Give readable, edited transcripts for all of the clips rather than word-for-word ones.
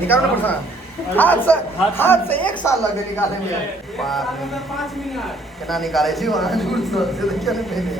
निकालो ना परसा। हाथ से 1 साल लग गए निकालने में। बाप रे 5 मिनट केना निकाले छी वहां झूठ से देखियो ने पहले।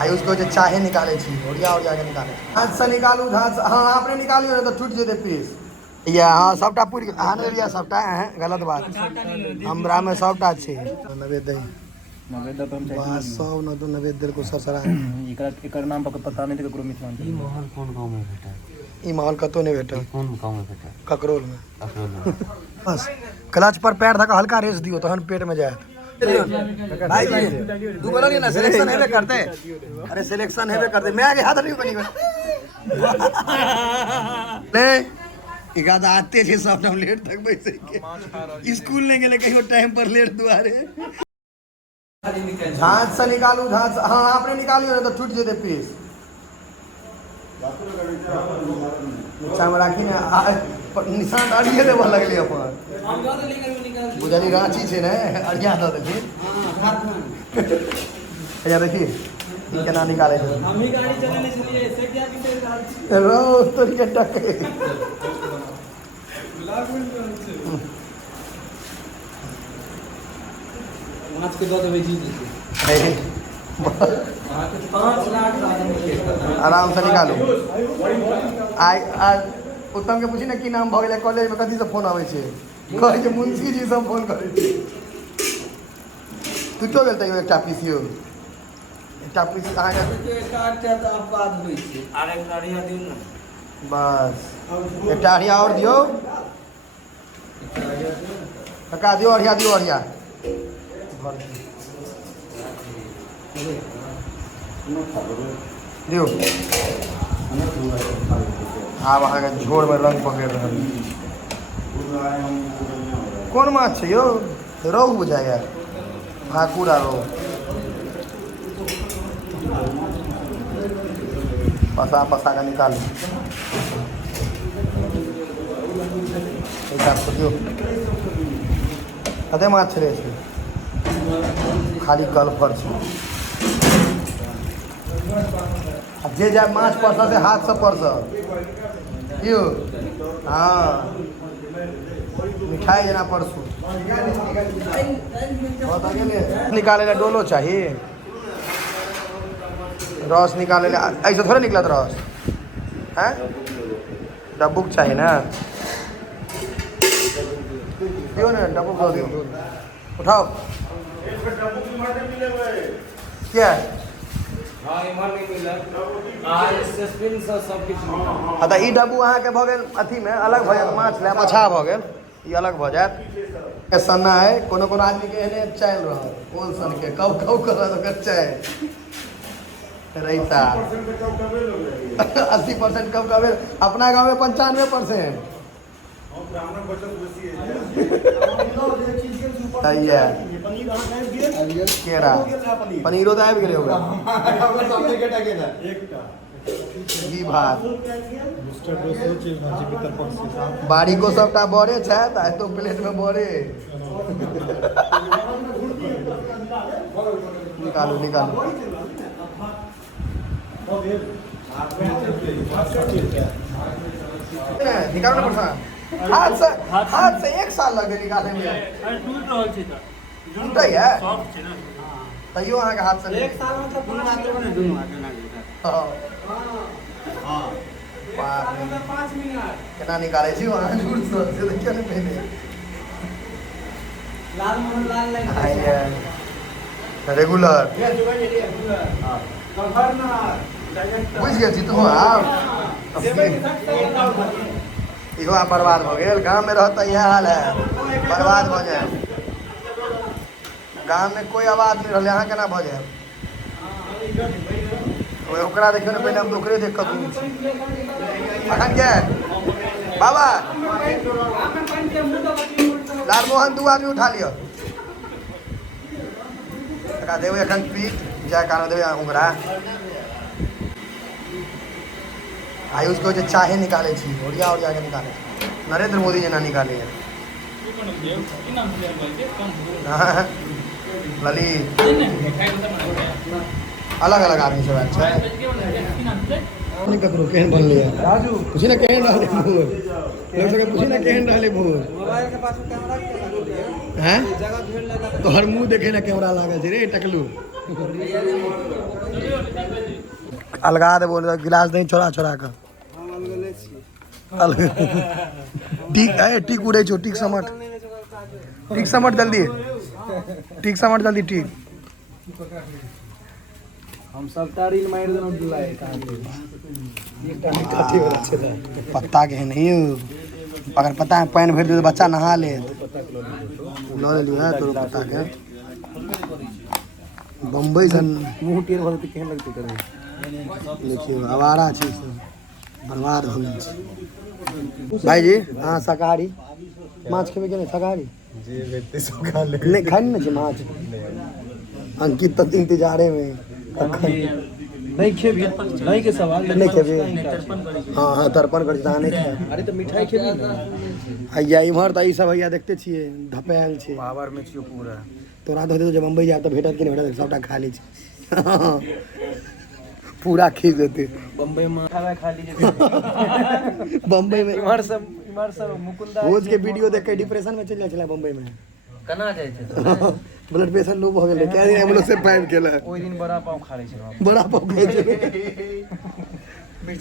आयुष को जो चाहे निकाले छी ओरिया ओरिया के निकाले हाथ से निकालू हाथ से। हाँ आपने निकालियो ना तो टूट जेते पीस या हाँ सबटा पूरी आने लिया सबटा है गलत बात हमरा में सबटा छे नवेद दही नवेद तो हम चाहिए सब न तो नवेद को ससरा एकर नाम पता नहीं ककरो मिथिलांचल ई महल कोन गांव में भेटा ई महल कतो नहीं भेटा कोन गांव में भेटा ककरोल में बस क्लच पर पैर धका हल्का रेस दियो तहन पेट में जाए भाई जी तू बोला नहीं ना सिलेक्शन हेबे करते अरे सिलेक्शन हेबे करते मैं आगे हाथ नहीं बनी ले इका आते छे सब हम लेट तक बैसे के स्कूल नहीं गेले कहियो टाइम पर लेट दुआरे झांझ से निकालू झांझ हाँ आपने निकालियो ना तो टूट जेते पीस नीचा में राखी ना निशान अड़िए देव लगले अपन बुझली रांची छे ने अड़िया द देली अच्छा देखिए केना निकाले छै हम ही गाड़ी चलाने छलिए से क्या किसे रो तो के टके माछ के दो देबे जी आराम से निकालू आई उत्तम के पूछी ना की नाम भ गेलै कॉलेज में कथी से फोन आवे छै कहै छै मुंशी जी सब फोन करे छै तू तो गेल तैयो एकटा पीसियो एकटा पीसी अहाँ के काटते त अपवाद होई छै अरे अढ़िया दियो ना बस एकटा अढ़िया और दियो कका दियो अढ़िया दियो आब अहाँके झोर में रंग पकड़ रहा कौन माछ छै यो रोहु बुझाइए भाकुर आ रोहु पसा पसा के निकालू दियो कते माछ छलै छै खाली कल पर छै जे जाए माछ परस से हाथ से परस क्यों हाँ मिठाई जना परसू निकाले ला डोलो चाहिए रस निकाले ला ऐसे थोड़ा निकलत रस हैं डब्बुक चाहिए ना दियो ना डब्बुक दो दियो उठाओ क्या हाँ तऽ ई डब्बू अहाँके भऽ गेल अथी में अलग भऽ जायत माछ लए मछा भऽ गेल ई अलग भऽ जायत सन्ना है कोनो आदमी के एहने चलि रहल कोन सन के कब करत ओकर चाय रैता 80% कब कबे अपना गाँव में 95% केरा पनीरो तो आबि गेलै होगा घी भात बारीको सबटा बड़े छथि आ तो प्लेट में बड़े निकालू निकालू निकालू ना परसा हाथ से 1 साल लग गए निकाले में टूट रहल छै त टूटै है तैयो अहाँके हाथ से 1 साल मतलब दुनू हाथ में दुनू हाथ ना हां हां 5 मिनट केना निकाले छी वहां झूठ से देखियो ने पहले लाल मोहन लाल लाइन रेगुलर हां गवर्नर बुझ गेल छी तू आब इहो बर्बाद हो गए गांव में रहता यह हाल है बर्बाद हो जाए गांव में कोई आवाज नहीं रहा यहाँ केना भऽ जाए ओकरा देखियो ने पहले हम ओकरे देख कऽ अखन क्या बाबा लालमोहन 2 आदमी उठा लियो देवे एखन पीठ जाय कारण देवे उंगरा आयुष को जो चाहे निकाले छी ओरिया ओरिया के निकाले नरेंद्र मोदी जना निकाले हैं ललित अलग अलग आदमी सब अच्छा है नहीं ककरो केहन बनले राजू पूछी ना केहन रहले भोर लोग सके पूछी ना केहन रहले भोर मोबाइल के पास कैमरा हैं जगह घेर लगा तो हर मुंह देखे ना कैमरा लागल छै रे टकलू अलगा दे बोल गिलास नहीं छोड़ा छोड़ा के हम अलगले छी ठीक है ठीक उड़े छो ठीक समट जल्दी ठीक हम सब तारील मार देना बुलाए पत्ता के नहीं अगर पता है पानी भर दे तो बच्चा नहा ले लो ले लिया तो पत्ता के बम्बई सन मुंह टेर भर के केहन लगते करे देखियो आवारा छी बर्बाद हो गई भाई जी हाँ शाकाहारी माछ खेबे के नहीं शाकाहारी जे व्यक्ति सब खा ले नहीं खानी ना छी माछ अंकित तो इंतजारे में नहीं खेबी नहीं के सवाल नहीं खेबी हाँ हाँ तर्पण कर नहीं खाए अरे तो मिठाई खेबी ना हैया इम्हर तो ई सब हैया देखते छियै धपेल छै पावर में छियो पूरा तोरा तो जब बम्बई जाए तो भेटत कि नहीं भेटत सबटा खा लै छी पूरा खींच देते बम्बई में खा लीजिए बम्बई में इमर सब मुकुंदा रोज के वीडियो देख के डिप्रेशन में चल जाए बम्बई में कना जाय छै ब्लड प्रेशर लो भ गेलै क्या दिन एम्बुलेंस से पाइप गेलै ओइ दिन बड़ा पाव खा लै छै बड़ा पाव खाइ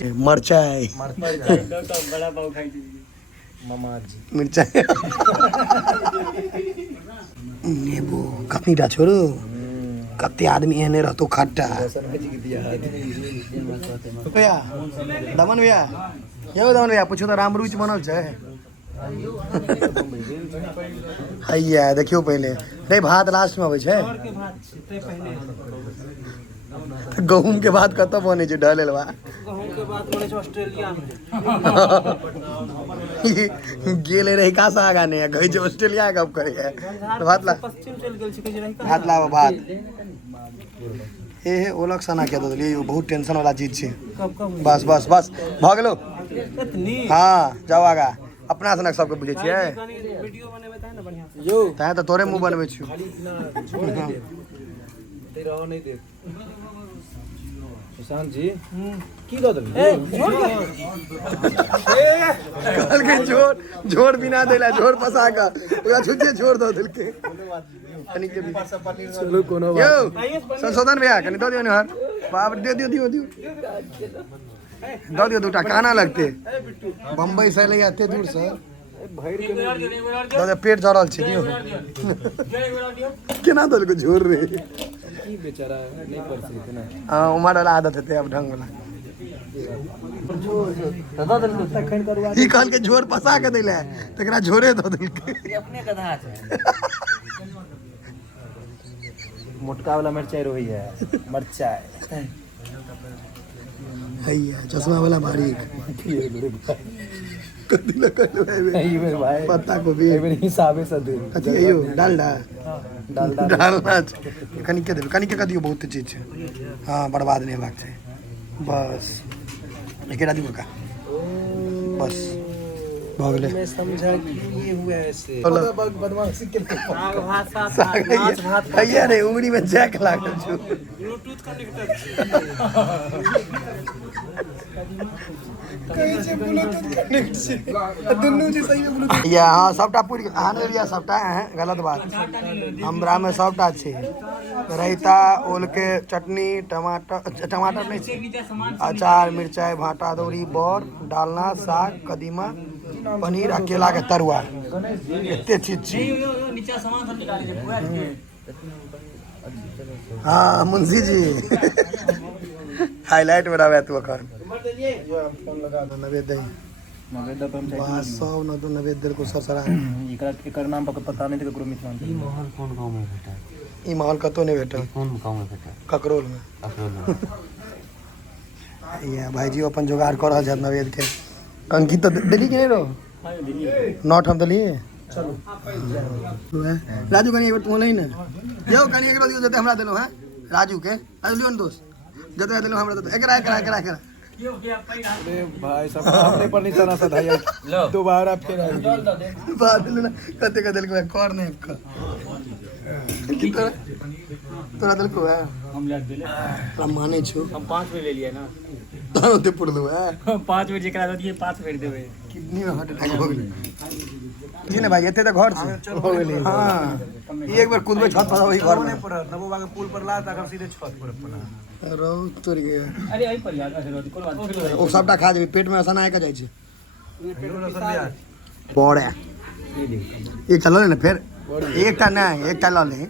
छै मिरचाई बड़ा पाव खाइ छै मामा जी मिरचाई नेबो कतनी टा छोरो कते आदमी एहने रहतो खट्टा भैया दमन भैया यौ दमन भैया पूछो तो रामरुच बनल छै हैया देखियो पहले नहीं भात लास्ट में आबै छै गहूम के बाद कतऽ बनै छै ढलेलवा गहूम के बाद बनै छै ऑस्ट्रेलिया में गेले रही का सा आगा नहीं गई छै ऑस्ट्रेलिया कब करे है तो भात ला पश्चिम चल गेल छै जे रही भात ला भात हे ओलक सना के दो ये बहुत टेंशन वाला चीज छै बस बस बस भ गेलो हां जाओ आगा अपना सनक सबके बुझे छियै वीडियो बनेबे त है ना बढ़िया से यो तै त तोरे मुंह बनबै छियो ते रहो नहीं देख सुशांत जी की दो दल कल के जोर बिना देला जोर फसा का पूरा छुच्चे छोड़ दो दिल के कनी के चलो कोनो यो संशोधन भैया कनी दो दियो ने हर बाप दियो दो दियो दूटा काना लगते बम्बई से ले आते दूर से भैर के दादा पेट झरल छै दियो केना दल को झोर रे की बेचारा नहीं कर सकते ना हां उमर वाला आदत है अब ढंग वाला दादा दल को तखन करवा ई कहल के झोर फसा के देले तकरा झोरे दो दिल के ये अपने गधा छै मोटका वाला मिर्चाई रोही है मिर्चाई हैया चश्मा वाला बारीक कथी लगा नहीं मेरे भाई पत्ता को भी मेरे हिसाब से दे कथी यो डालडा डालडा डालना कनी के कदियो बहुत चीज छै हां बर्बाद नहीं हेबाक छै बस एकेटा दियो का बस भ गेलै मैं समझा कि ये हुआ ऐसे बदमाशी के आग भाषा नाच भात हैया रे उंगली में जैक लागल छै ब्लूटूथ कनेक्टर कहीं से ब्लूटूथ कनेक्ट छै दुन्नू जी सही में ब्लूटूथ या हां सबटा पूरी आने लिया सबटा है गलत बात हमरा में सबटा छै रायता ओल के चटनी टमाटर नहीं छै अचार मिर्चाई भाटा दौरी बर डालना साग कदीमा पनीर आ केला के तरुआ एते चीज छै नीचे सामान सब डाली दे पूरा हाँ मुंशी जी हाईलाइट में रहा तू अखन फोन लगा दो नवेद बस सब न तो नवेद को सरसरा एकर नाम पर पता नहीं ककरो मिथिलांचल ई महल कोन गांव में भेटा ई महल कतो नहीं भेटा कोन गांव में भेटा ककरोल में या भाईजी अपन जुगाड़ कर रहल छै नवेद के अंकित तो दिल्ली के नहीं रहो नॉट हम दिल्ली चलो राजू कनी एक बार तू नहीं ना यो कनी एकरो दियो जते हमरा देलो हैं राजू के लियो न दोस्त जते देलो हमरा दे एकरा अरे भाई सब अपने पर निशाना सधाया दोबारा फिर बात ना कते का दिल को कर नहीं का कितना तोरा दिल को है हम ले दिले माने छु हम 5 में ले लिया ना तहन ओते पुरलू है 5 बेर जेकरा दऽ दिए 5 बेर देबै किडनी में हार्ट अटैक हो गेलै जी ने भाई एते त घर से हो गेलै हां एक बार कूदबे छत पर वही घर में नबोबा के पुल पर ला तक सीधे छत पर अपना रौ तोड़ गया अरे आई पर याद है कोन बात ओ सबटा खा जेबे पेट में असना आके जाइ छै पड़े एक चलो ने फिर एकटा नहीं एकटा ल ले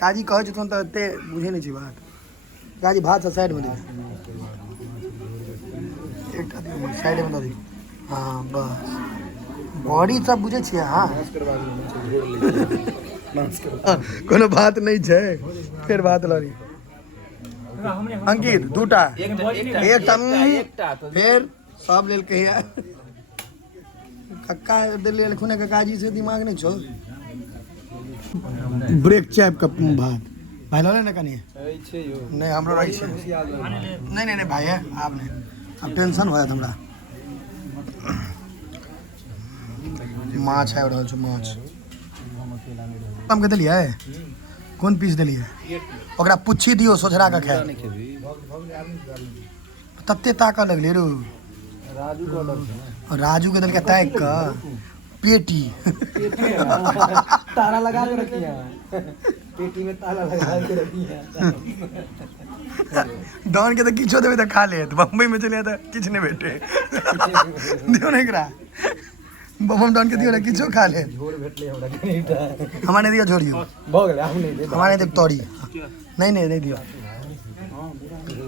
काजी कहै छथुन त एते बुझे नहीं छी बात काजी भात से साइड में दे एकटा दे साइड में दे हां बस बॉडी सब बुझे छी हां कोनो बात नहीं छै फिर बात लरी अंकित दूटा एकटा फिर सब लेल कहिया कक्का दिल्ली खुने कक्काजी से दिमाग नहीं छो ब्रेक चैप का भात भाई लो ना कनी नहीं हमरो रही छे नहीं नहीं नहीं भाई है आप नहीं अब टेंशन होया हमरा माछ है रहल छ माछ हम के देलिए कौन पीस देलिए ओकरा पुच्छी दियो सोझरा का खाए तत्ते ताका लगले रो राजू के दल के तैक का पेटी ताला लगा के रखी है पेटी में ताला लगा के रखी है डॉन के तो किछो देबे त खा ले बम्बई में चले त किछ नहीं बेटे दियो नहीं करा बम डॉन के दियो ना किछो खा ले झोर भेटले हमरा कनीटा हमारे दियो छोड़ियो भ गेलै हम नहीं दे हमारे दे तोड़ी नहीं नहीं नहीं दियो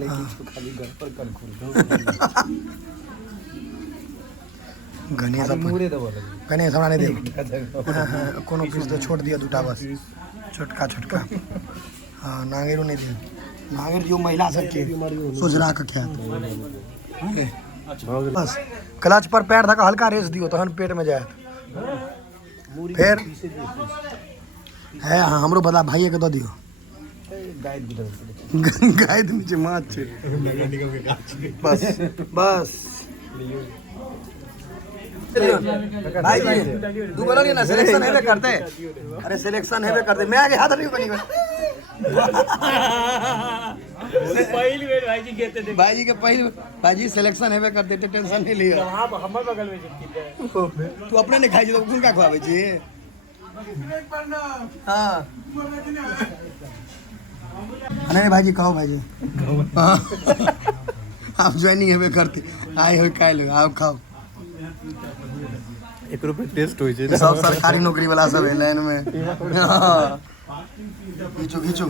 लेकिन खाली घर पर कल खोल गणेश मुरे दबा लगे गणेश हमरा नहीं दे कोनो पीस तो छोड़ दिया दूटा बस छोटका छोटका हाँ नांगेरो नहीं दियो नांगेर दियो महिला सबके सोजरा का क्या बस क्लच पर पैर धक्का हल्का रेस दियो तहन पेट में जाए फिर है हाँ हमरो बता भाइये के दो दियो गाय नीचे माछ छे बस बस भाई जी तू बोलो नहीं ना सिलेक्शन हेबे करते अरे सिलेक्शन हेबे करते मैं आगे हाथ नहीं बनी पहली बेर भाई जी गेते दे भाई जी के पहले भाई जी सिलेक्शन हेबे करते टेंशन नहीं लियो हां हमर बगल में चिपकी तू अपने नहीं खाई तो उनका खवावे छी हां अरे भाई जी कहो भाई जी आप ज्वाइनिंग हेबे करते आए हो काल आप खाओ 1 रुपया टेस्ट होई छै सब सरकारी नौकरी वाला सब है लाइन में हां खींचो खींचो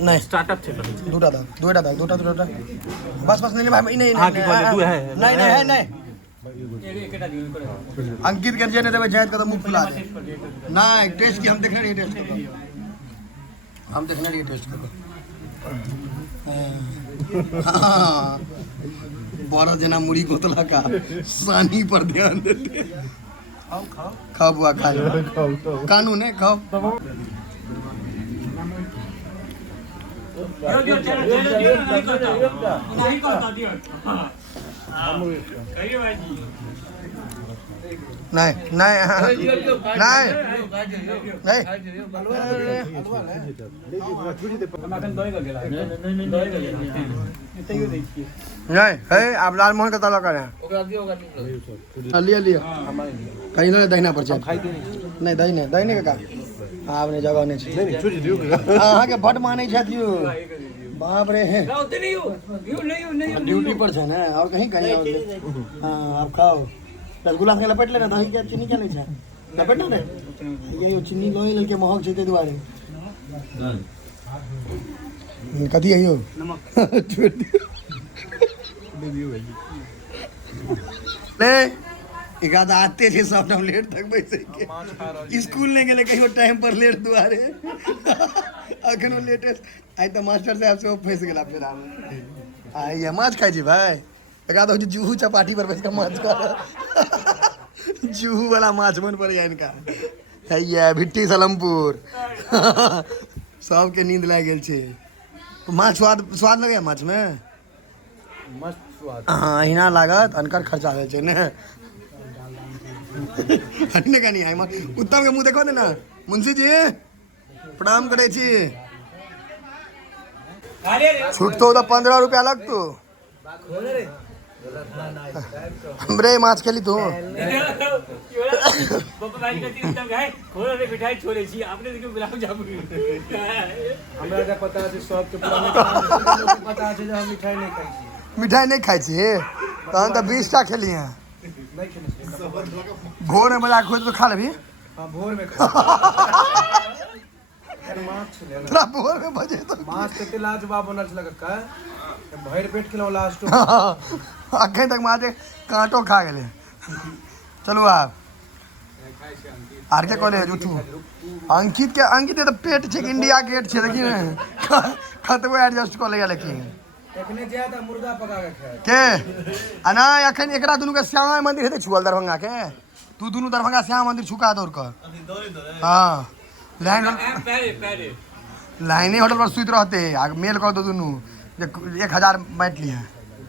नहीं स्टार्टअप छे दूटा बस नहीं भाई नहीं हां की बोले दू है नहीं नहीं है नहीं एकेटा दियो अंकित कर जे ने देबे जायद का तो मुंह फुला दे नहीं टेस्ट की हम देखने रही टेस्ट कर हम देखने रही टेस्ट कर बड़ा जना मुड़ी गोतला का सानी पर ध्यान देते खाओ बुआ खा लो कानून है खाओ नहीं नहीं नहीं नहीं है आप लाल मोहन का ताला करें लिया लिया कहीं ना दहीना पर नहीं दहीने का आपने जगह नहीं अहाँ के भट माने छथियो बाप रे ड्यूटी पर छे ना और कहीं हां आप खाओ रसगुल्ला से लपेट लेना दही के चीनी क्या नहीं छे लपेट ना ये चीनी लोई लल के महक छे ते दुआरे कथी है यो नमक छोड़ दियो ले एकाद आते छे सब टाइम लेट तक बैसे के स्कूल नहीं गेले कहियो टाइम पर लेट दुआरे अखनो लेटेस्ट आई तो मास्टर साहब से फंस गेला फिर आई ये माछ खाई छी भाई एकाद जूहू चपाटी पर बैठ के माछ खा जूहू वाला माछ मन पर इनका है ये भिट्टी सलमपुर सबके नींद लाग गेल छे माछ स्वाद लगे माछ में मस्त स्वाद हाँ अहिना लागत अनकर खर्चा होय छै ने हटने का नहीं है उत्तम के मुंह देखो ना मुंशी जी प्रणाम करे छी छूट तो 15 रुपया लगतो हमरे माछ खेली तो हमरा पता है सब के पता है हम मिठाई नहीं खाई छी मिठाई नहीं खाई छी तहन तो 20 टा खेली हैं नहीं खेने भोर में बजा खोज तो खा लेबी हां भोर में माछ तोरा भोर में बजे तो माछ के लाजवाब बनल छल का भर पेट खिलाओ लास्ट अखन तक माछ कांटो खा गेले चलू आप आर के कहले जुठू अंकित के तो पेट छे इंडिया गेट छे देखी ने खतबो एडजस्ट कर लेगा लेकिन एखने ज्यादा मुर्गा पका के खाए के अना एखन एकरा दुनु के श्यामा मंदिर हेते छुअल दरभंगा के तू दुनु दरभंगा श्यामा मंदिर छुका दौड़ कर हां लाइने होटल पर सुत रहते मेल कर दो दुनु 1000 बांट लिए